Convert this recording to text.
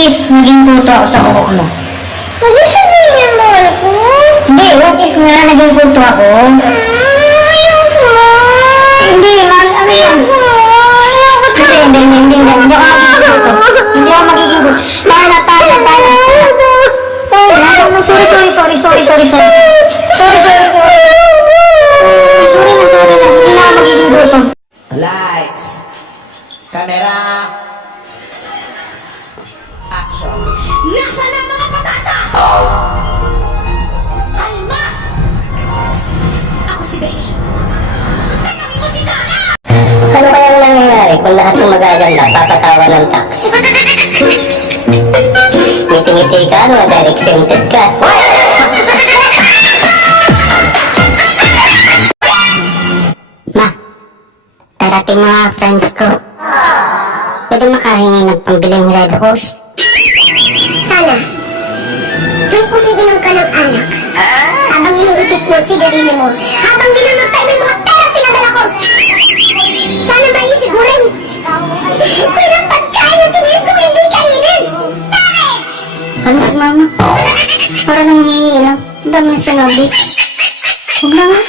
if naging puto ako sa kuko mo? Huwag mo sabihin niya, mahal ko. Hindi, what if nga naging puto ako? Ayoko. Hindi, ano yan? Hindi ako magiging puto. Hindi ako magiging puto. Tara. Sorry. Sorry na. Hindi na ako magiging puto. Lights. Camera. Action. Nasaan ang mga patatas? Kalma! Ako si Becky. Tanongin mo si Sarah! Ano kayang nangyayari kung lahat ng magaganda papatawa ng tax? Ngiti-ngiti ka, no? Dahil exempted ka. Ma, darating mga friends ko. Pwede makahingi ng pambiling Red Horse? Sana, tuwing umiinom ka ng alak, habang iniikip mo ang sigarilyo mo, habang nilulusay mo yung mga pera pinadala ko, sana maisip mo rin, kung ang pagkain na tiniis ko hindi kainin. Bakit? Ano si Mama? Para nang hihingi lang. Ang dami na sinabi. Huwag na nga.